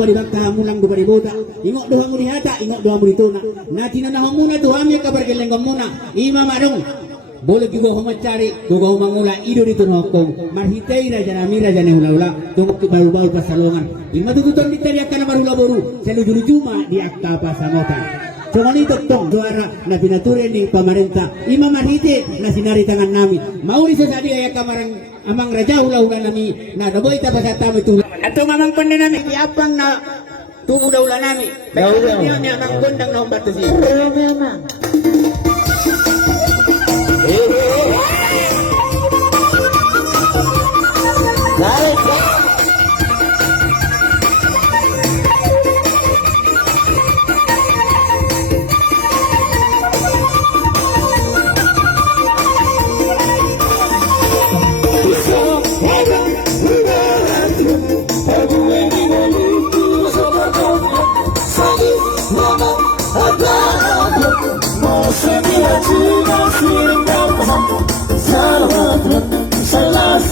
Dibakta mulang dua ribu ta, ingok doa mu dihata, ingok doa mu dituna. Nanti nana muna doa mi kabar geleng muna. Ima marung, boleh juga homat cari, juga homang mula ido dituna hukum. Marhitai raja nami raja nehula tunggu baru pasalongan. Ima tu tuan diteriakan marula boru, selalu cuma di akta pasamotan. Cuma itu tong suara na pinature ni pemerintah. Ima marhite na sinari tangan nami. Mau disesadi ayah kamarang amang raja hula nami na daboy tapasata itu. Atau mamang panda nami diapang na tu ula nami. Baik ni amang kondang na umbat tu sih. Memang. Salam